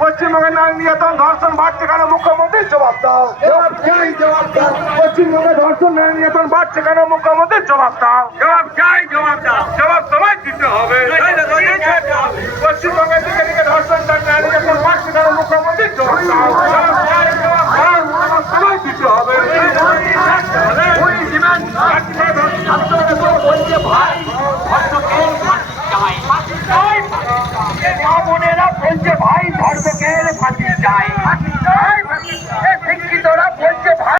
পশ্চিমবঙ্গের নারী নির্যাতন ধর্ষণ বাড়ছে কেন? মুখ্যমন্ত্রীর জবাব দাও। জবাব দাও। পশ্চিমবঙ্গে ধর্ষণ নারী নির্যাতন বাড়ছে কেন? মুখ্যমন্ত্রীর জবাব দাও। জবাব তোমায় দিতে হবে। পশ্চিমবঙ্গের দিকে দিকে ধর্ষণ নারী নির্যাতন বাড়ছে কেন? মুখ্যমন্ত্রীর জবাব দাও। জবাব তোমায় দিতে হবে। বোনেরা বলছে ভাই ধর্ষকের